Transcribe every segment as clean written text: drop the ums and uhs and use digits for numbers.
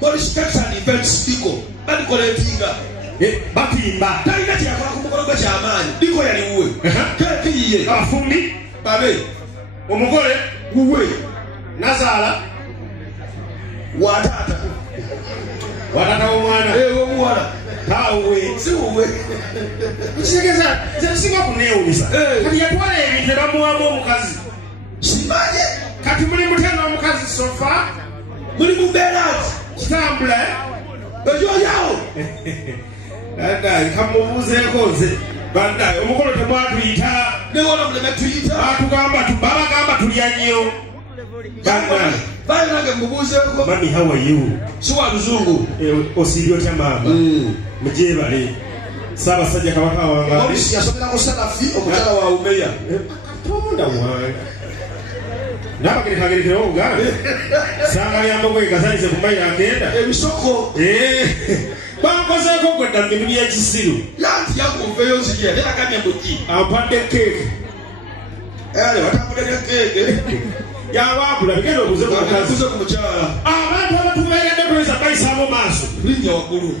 Police Texan events diko. Bali koletinga. Batimba. Talina kyakala ku mukolo gw'ekyamaanyi. Diko yali wuwe. Kekiyiye. Abafumbi. Babe. Omugole. Wuwe. Nazaala. Watata. Watata w'omwana. W'omwana. Tawe. Si wuwe. Kitegeeza singa kuneewuunyisa. Kati yatwala ebintu ne bamuwamu omukazi. Simanyi. Kati muli mutya n'omukazi sofa. Muli mubeeraati. Kitambula. Ejoyawo. Dada kamubuuzeeko nze. Banda omukolo temwatuyita. Newona muleme tuyita. Babagamba tulya nnyo. Bali nange mubuuzeeko. Mami, how are you? Siwa luzungu. Osiibye otya maama? Mugyebale. Ssaabasajja Kabaka wange. Polisi yasomera ku Salafi omukyala wa Umeya. Katonda wange. Nabagerekerawo Uganda. Sanga yambogo ekazanyize ku mayiro agenda. Ebisoko. Bankozeeko gwe dda mmimu y'ekisiru. Yanti yakunveyo nzija era agamye muki. Ampadde keeke. Watambudde ne keeke. Yawabula bigenda obuze ku mukazi. Okuze ku mukyala. Abantu abatubeeredde tweza bayisaamu maaso. Linnya waggulu.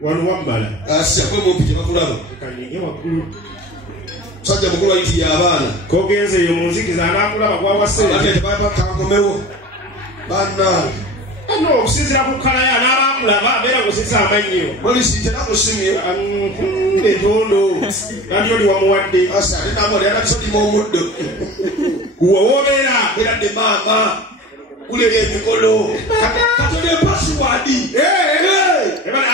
Wano wammala. Asiyakwe mumpi gye bakulaba. Kanyige waggulu. Musajja mukulu ayitiye abaana. Kogenze eyo mu nzikiza anaakulaba gwawasente. Ate tebakankomewo. Banna. Ano okusinziira ku kkala ye anaabakulaba abeera gusisa amannyo. Polisi terakusimye. Etondo. Nalyo liwamuwadde. Asa alinamu ali anatusodima omuddo. Wobeera. Beeradde maama. Kulera emikolo. Katole pasiwadi.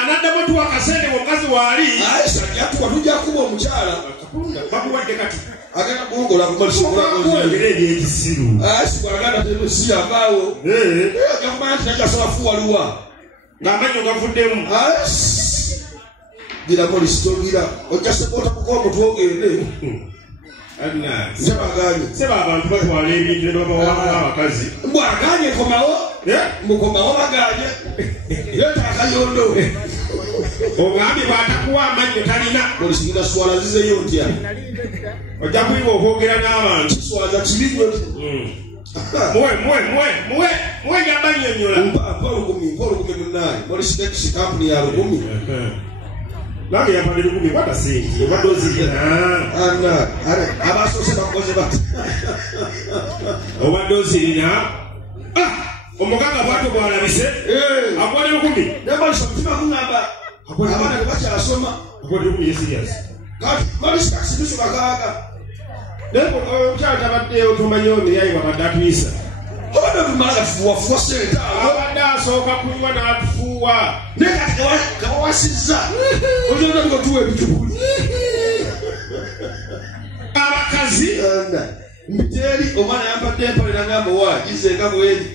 Anaddamu tuwa akasente mukazi waali. Sajjatuwa tujja kuba omukyala. Bakuwadde kati. Agenda kuwugola kumalisa ekisiru. Sikwaganda terusi avaawo. Gakumanya nti nakyasobola kufuwaluwa. Ng'amannyo gavuddemu. Gira polisi togira. Ojja sekoota kuko omutwe ogende. Seba abantu batwala ebintu ne babawa abakazi. Bw'aganye komawo. Mukomawo baganye. Leeta akayondo. Ogambye bw'atakuwa amannyo talina. Polisi gina swala zizeyo ntya. Ojja kuyiwa okwogera n'abantu. Kiswaza kibinywa. Muwe gamba nnyonnyola. Mpolukumi munnaani. Polisi taxi company ya lukumi. Nange yapadde lukumi kwata sente. Obadde ozirya. Abasoose bakoze bati. Obadde ozirina. Omuganga bw'atyo bw'alabise. Akwata lukumi. Nebalisa mutima kuŋŋamba. Abaana tebakyasoma. Akwata lukumi ye serious. Kati polisi taxi tusubakaaga. Naye omukyala tabaddeyo tumanyi omuyayi wabadde atuyisa. Obadde tumala fuwafuwa sente awo. Abadde asooka kunywa n'atufuuwa. Naye kati gawasizza. Ozonna tuwa ebitubuli. Abakazi. Mbiteeri omwana yampadde empale nagamba wa gizenga bweri.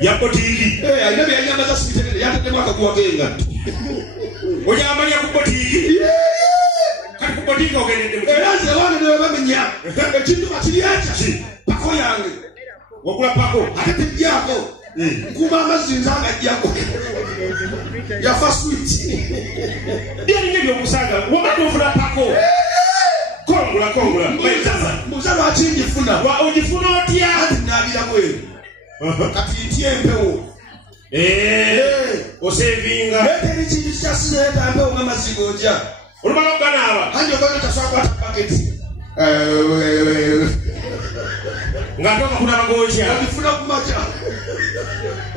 Ya botiiki. Alina byanyamba za sibiterere yataddemu akaguwa k'engatto. Onyambanya ku botiiki. Kati ku botiiki ogendedde. Era nze abaana ne bamenya. Ekintu kakiri ekyo. Pako yange. Wagula pako. Ate tejjako. Nkuuma amazzi nze agajjako. Yafa switi. Byalinnya byokusanga. Wabadde ofuna pako. Kongula. Mbuza lwaki njifuna. Ogifuna otya? Ati naabira bweru. Kati ntya empewo. Osevinga. Leeta ekintu kyasireeta mpewo ng'amazzi g'ojja. Olumala okuganaaba. Hanje ogaana tasobola kwata paketi. Ng'atoka kunaaba g'otya. Ogifuna ku makya.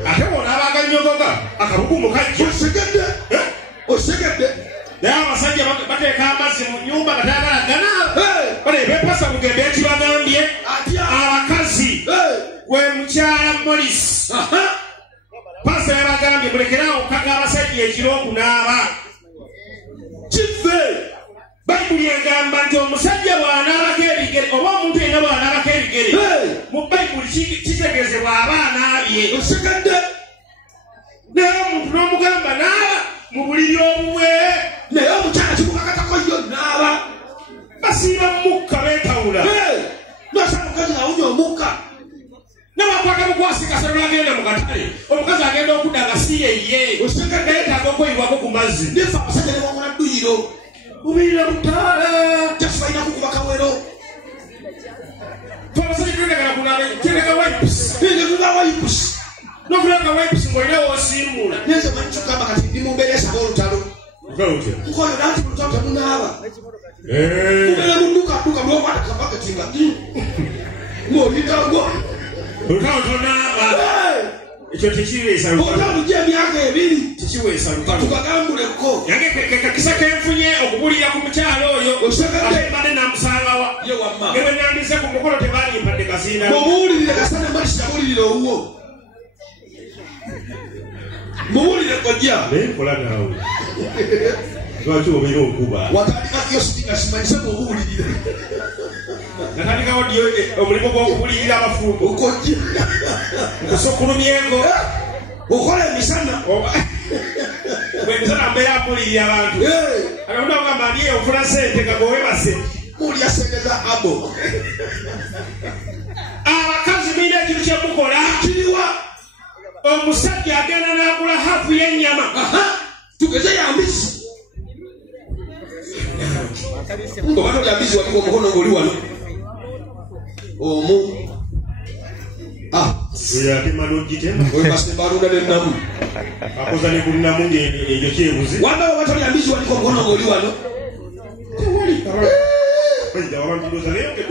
Ate bw'onaaba aganyogoga akabugu mukajja. Osegedde. Naye abasajja bateeka amazzi mu nnyumba nga tayagala ganaaba. Beepasa mugembe ekibagambye. Abakazi. Gwe mukyala Morris. Pasa yabagambye mulekerawo kaga abasajja ekiro okunaaba. Kive. Bayibuli egamba nti omusajja bw'anaabako ebigere oba omuntu yenna bw'anaabako ebigere. Mu Bayibuli kitegeezebwa aba anaabye. Osegedde. Naye omuntu n'omugamba naaba mu buliri obuwe. Naye omukyala kimukakatako yo naaba. Basiiba mukka beetawula. Nosa mukazi awunya omukka. Nabakwata mukwasika salo agenda mu katale. Omukazi agenda okudda nga si ye. Osegedde. Neetaaga okweyiwako ku mazzi. Nefa abasajja ne bawona dduyiro. Ubirira mutaala. Tafayina kukuba kawero. Twabasajja twendagala kunaaba twendeka wipes. Twendeka wipes. Nokulaka wipes ngolina wosimula. Nyenze manchukamba kati ndi mumbelesa olutalo. Gauti. Nkoyo dati kulutalo munaba. Mubele munduka mwokwata kabaka tinga. Mwolita. Lutalo tonaba. Ekyo tekiweesa lutalo. Olutalo lujja emyaka ebiri. Tekiweesa lutalo. Tukagambuleko. Yange kakisa kenfunye okubulira ku mukyalo oyo. Osagade. Ate namusangawa. Ye wamma. Ngewe nandise ku mukolo tebalimpadde kasina. Mubuulirire kasana malishi yabulirire owuwo. Mubuulire kojja. Nenkola naawe. Lwaki obeera okuba? Watandika kiyosiki nga simanyise mubuulirire. Natandikawo omulimu gw'okubulirira abafumbo. Okojja. Nkusokulumyeko. Okola emisana. Bwe misana mbeera mpulirira abantu. Akamuda ogamba ndiye ofuna sente nga gowebase. Mulya sente za abo. Abakazi mulina ekintu kyemukola. Kiriwa. Omusajja agenda n'agula hafu y'ennyama. Tugeze yambisi. Oba tolyambisi waliko omukono ng'oli wano. Omu. Atema n'ogitema. Oyo kasemba alunda n'ennamu. Akoza ne ku nnamu ng'ekyo kyebuzi. Wamba oba tolyambisi waliko omukono ng'oli wano.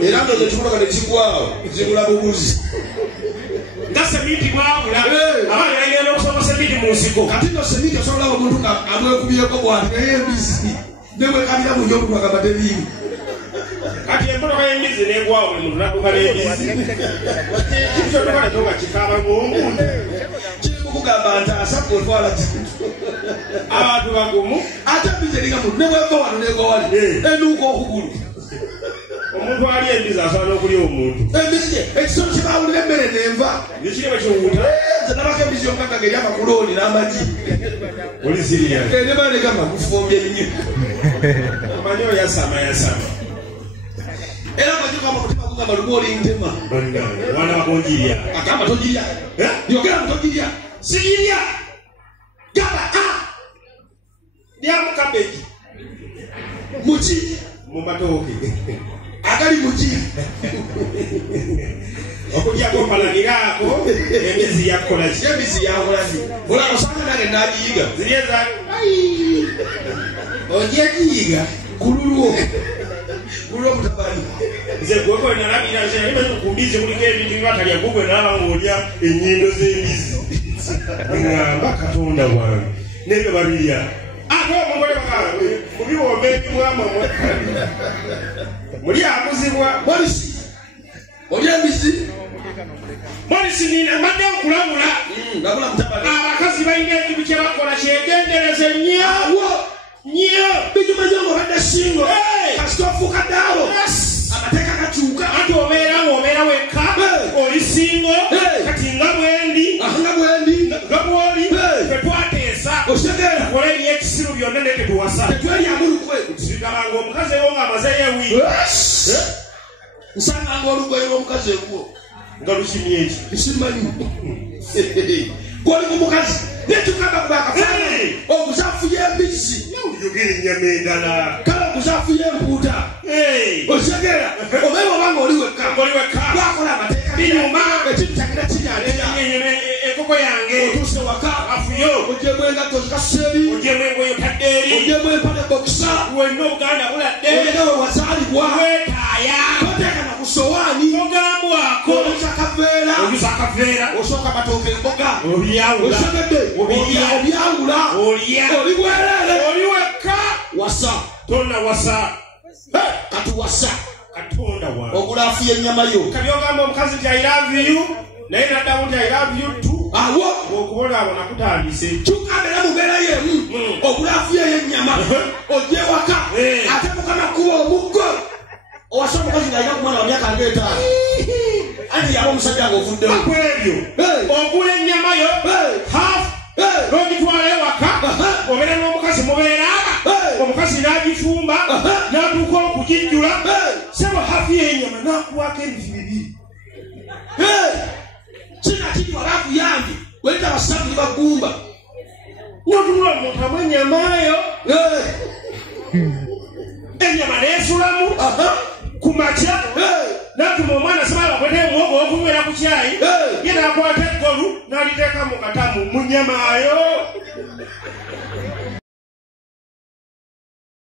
Era ndoze kikuloka ne kigwawo. Zigula bubuzi. Nga semiti bwabula. Abaana bagenda okusoma semiti mu nsiko. Kati no semiti osobola omuntu nga amwekubyeko bw'ati naye embisi. Ne bwekabira mu nyo omuntu agamba tebiini. Kati emmotoka y'embizi n'egwawo buli muntu n'adduka n'embizi. Ekyotoka nakyo nga kikaaba ng'omuntu. Kiri mu kugamba ntaasa kwetwala kintu. Abantu bagumu. Ate embizi eringa muntu ne bweva wano n'egwa wali. Enuuka okugulu. Omuntu ali embizi asobola n'okulya omuntu. Embizi ekisolo kye baawulira emmere n'enva. Ekiri bwe kiwuuta. Nze nabako embizi yonka nga eri amakulooni n'amagi. Oli siriya. Ne baanegamba kufumbye nnyo. Amanyi oyasama. Era bw'agikamba mutima gugamba lumu olintema. Wana bakonjirya. Agamba togirya. Yogera mu togirya. Sigirya. Gamba Lyamu kabeji. Muki. Mu matooke. Agali muki. Okugyako mpalagiraako embizi yakkola ki? Embizi yakolaki? Ola osanga nange naagiyiga. Ziri eza ojja giyiga kululwo mutabani. Nze gweko nalabira nze nali manyi ku mbizi kuliko ebintu bibatalya gugwe naaba ng'olya ennyindo z'embizi. Ngamba Katonda wange nebyo babirya. Ate omugole mubibomba ebimwamamwe. Muli akuzibwa. Morisi olya embizi. Morisi nina mbadde nkulabula. Labula mutabani. Abakazi balina ekintu kye bakola kyegendereze nnyo. Bijumanyi omubadde singo. Kasita ofuuka ddaalo. Amateeka gakyuka. Anti obeera wekka. Oli singo. Kati nga bwendi. Nga bw'oli. Tetwateesa. Osegeera. Kola ebyekisiru byonna naye tetuwasa. Tetweryamu lukwe. Tusigala ng'omukazi ewo ng'amazeyo ewiiki. Nsanganga olugoye lw'omukazi egwo. Nga lukimye eki. Nsimanyi. Gwoli ku mukazi. Netukamba kuba akafaananyi. Omusaafu y'embisi. Yogera ennyama endala. Kale omusaafu y'empuuta. Osegeera. Obeera obanga oli wekka. Lwakola amateeka binyuma. Ekintu kyagenda kinyaalira. Enkoko yange. Otuuse waka. Afuyo. Ogyemu engatto zikasseeri. Ogyemu engoye otadde eri. Ogyemu empale bokisa. Wenna Obuganda buladde. Olina we wazaalibwa. Weetaaya. Toteeka na ku sowaani. Ogambwako. Oyuza akaveera. Oyuza akaveera. Osooka matooke emboga. Obyawula. Osegedde. Obyawula. Olya. Oli bwereere. Oli wekka. Wasa. Tonna wasa. Kati wasa. Katonda wange. Ogulaafu y'ennyama yo. Kabyogamba omukazi nti I love you. Naye naddamu nti I love you too. Awo. Okubonaabona kutandise. Kyukambera mu mbeera y'emu. Ogulaafu ye y'ennyama. Ojja ewaka. Ate mukama kuba omuggo. Owasa omukazi ng'alina ku mwana wa myaka 5. Anti yaba omusajja ng'ovuddewo. Ebyo. Ogula ennyama yo. Half. N'ogitwala ewaka. Obeera n'omukazi mubeera. Omukazi n'agifumba. N'atuuka okugijjula. Sebo hafi y'ennyama n'akuwako ebifi bibiri. Kina kiri walaafu yange. Wenda basatu ne bagumba. N'otunula omuntu amwe ennyama eyo. Ennyama n'esulamu. Ku makya. N'atuma omwana asaba abakwete omwogo okunywera ku kyayi. Ye n'akwata eggolu n'aliteeka mu matamu munyama ayo